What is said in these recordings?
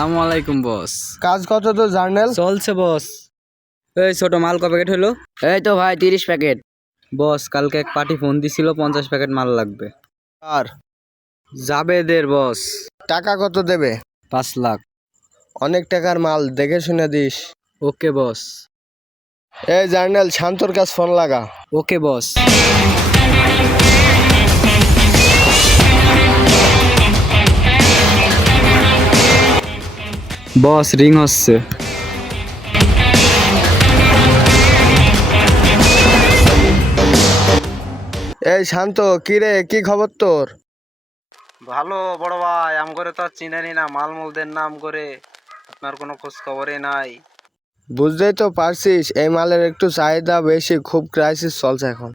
সালামু আলাইকুম বস। কাজ কত তো জার্নাল? চলছে বস। এই ছোট মাল ক প্যাকেট হলো? এই তো ভাই 30 প্যাকেট। বস কালকে এক পার্টি ফোন দিছিল 50 প্যাকেট মাল লাগবে। আর জাবেদের বস। টাকা কত দেবে? 5 লাখ। অনেক টাকার মাল, দেখে শুনে দিস। ওকে বস। এই জার্নাল, শান্তর কাছে ফোন লাগা। ওকে বস। বস রিং হচ্ছে। এই শান্ত, কি রে, কি খবর তোর? ভালো বড় ভাই, আম করে তো আর চিনেনি না, মালমূলদের নাম করে আপনার কোনো খোঁজ খবরই নাই। বুঝতেই তো পারছিস, এই মালের একটু চাহিদা বেশি, খুব ক্রাইসিস চলছে এখন।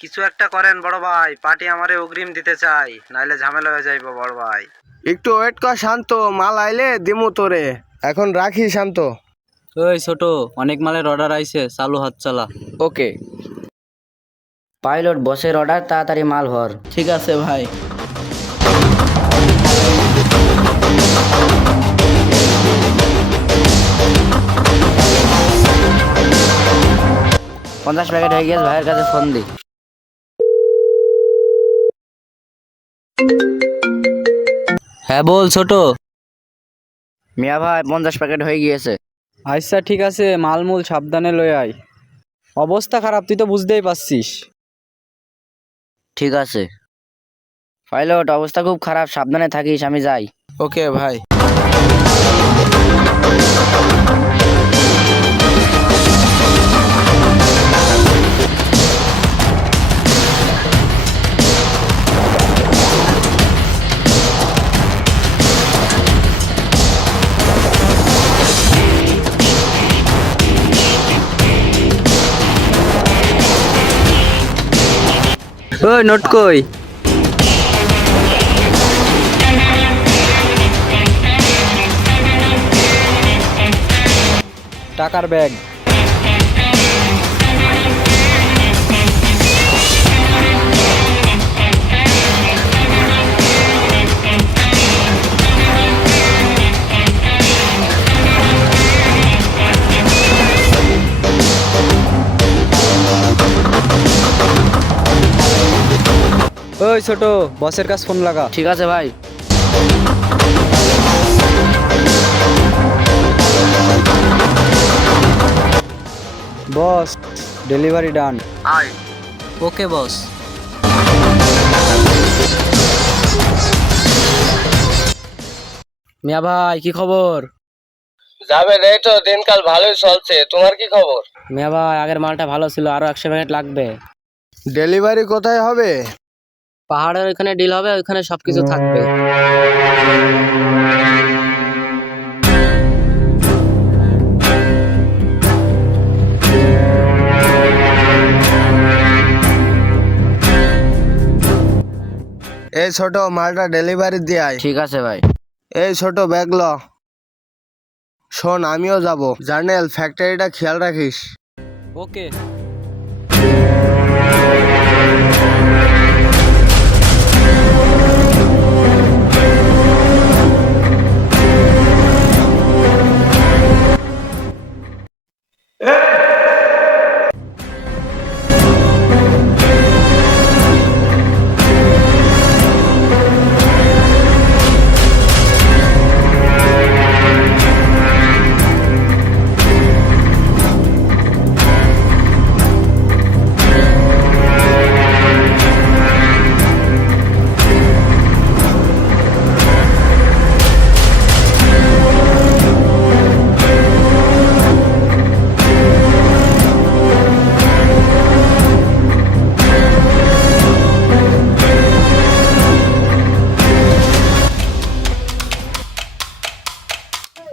কিছু একটা করেন বড় ভাই, পার্টি আমারে অগ্রিম দিতে চাই, নাইলে ঝামেলা হয়ে যাইব বড় ভাই। একটু ওয়েট কর শান্ত, মাল আইলে দিমু তোরে। এখন রাখি শান্ত। ওই ছোট, অনেক মালের অর্ডার আইছে, চালু হাত চালা। ওকে পাইলট, বসের অর্ডার, তাড়াতাড়ি মাল ভর। ঠিক আছে ভাই। পঞ্চাশ প্যাকেট হয়ে গেছে, ভাইয়ের কাছে ফোন দি। হ্যাঁ বল ছোট। মিয়া ভাই 50 প্যাকেট হয়ে গিয়েছে। আচ্ছা ঠিক আছে, মালমূল সাবধানে লয়ে আয়। অবস্থা খারাপ, তুই তো বুঝতেই পারছিস। ঠিক আছে পাইলট, অবস্থা খুব খারাপ, সাবধানে থাকিস, আমি যাই। ওকে ভাই। ওই নোট কই? টাকার ব্যাগ। ওই ছোট, বসের কাছে ফোন লাগা। ঠিক আছে ভাই। বস ডেলিভারি ডান। ওকে বস। মিয়া ভাই কি খবর? যাবে, এই তো দিনকাল ভালোই চলছে, তোমার কি খবর? মিয়া ভাই আগের মালটা ভালো ছিল, আরো 100 প্যাকেট লাগবে। ডেলিভারি কোথায় হবে? পাহাড়ের ওইখানে ডিল হবে, ওইখানে সবকিছু থাকবে। এই ছোট, মালটা ডেলিভারি দিয়ে আয়। ঠিক আছে ভাই। এই ছোট, ব্যাগ ল। শোন, আমিও যাব। জার্নেল, ফ্যাক্টরিটা খেয়াল রাখিস। ওকে।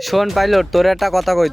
শোন পাইলট, তোর একটা কথা কই।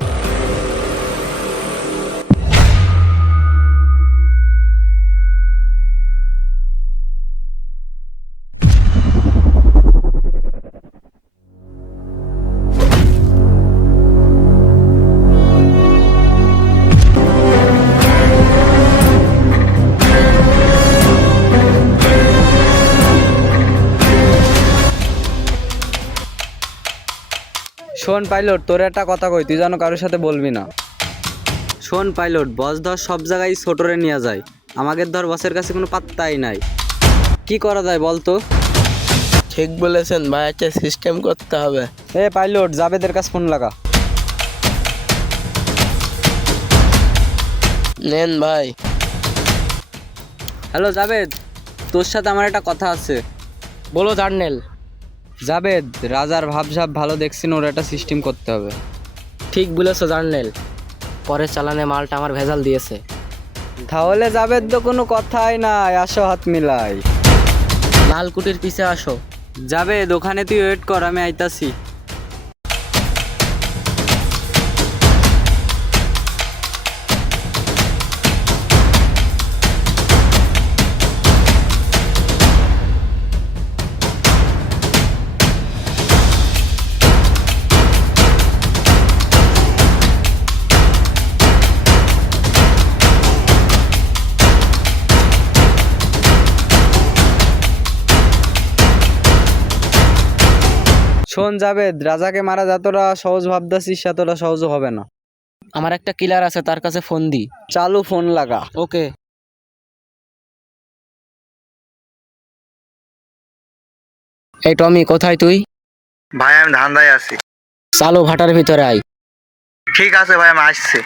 শোন পাইলট, তোর একটা কথা কই, তুই যেন কারোর সাথে বলবি না। শোন পাইলট, বস ধর সব জায়গায় ছোটরে নিয়ে যায়, আমাদের ধর বসের কাছে কোনো পাত্তাই নাই। কি করা যায় বল তো? ঠিক বলেছেন ভাই, একটা সিস্টেম করতে হবে। এ পাইলট, জাবেদের কাছে ফোন লাগা। নেন ভাই। হ্যালো জাবেদ, তোর সাথে আমার একটা কথা আছে। বলো জার্নেল। জাবেদ, রাজার ভাবসাব ভালো দেখছি না, ওর একটা সিস্টেম করতে হবে। ঠিক বলেছো জার্নেল, পরের চালানে মালটা আমার ভেজাল দিয়েছে। তাহলে জাবেদ তো কোনো কথাই নাই, আসো হাত মিলাই। লাল কুটির পিছে আসো। জাবেদ, ওখানে তুই ওয়েট কর, আমি আইতাছি। শোন জাবেদ, রাজাকে মারা যতটা সহজ ভাবতেছিস ততটা সহজ হবে না। আমার একটা কিলার আছে, তার কাছে ফোন দি। চালু, ফোন লাগা। ওকে। এই টমি, কোথায় তুই? ভাই আমি ধান্দায় আছি। চালু ভাটার ভিতরে আয়। ঠিক আছে ভাই, আমি আসছি।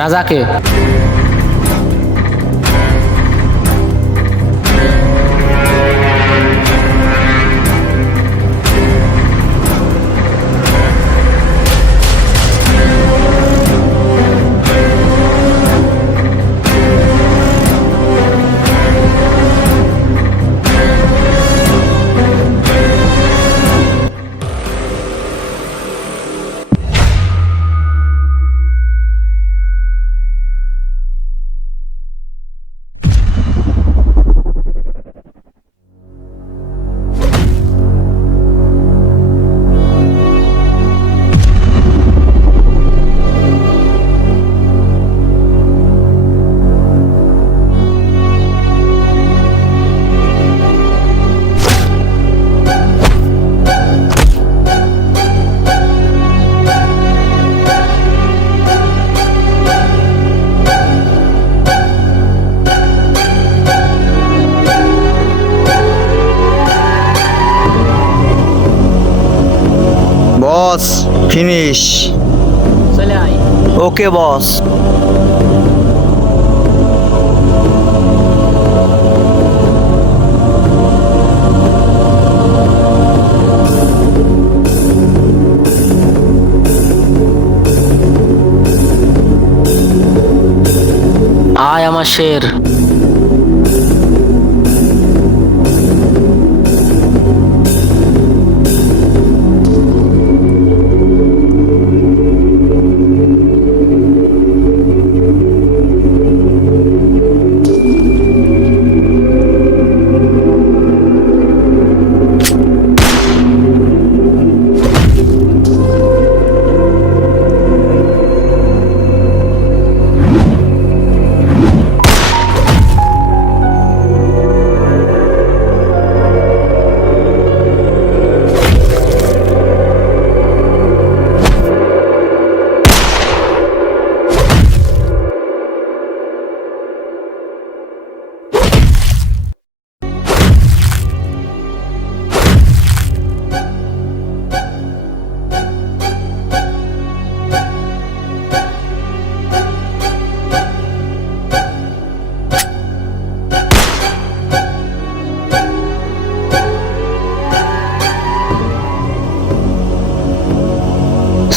রাজাকে। বস ফিনিশ। চলে আয়। ওকে বস। আয় আমার শের।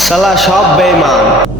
শালা সব বেঈমান।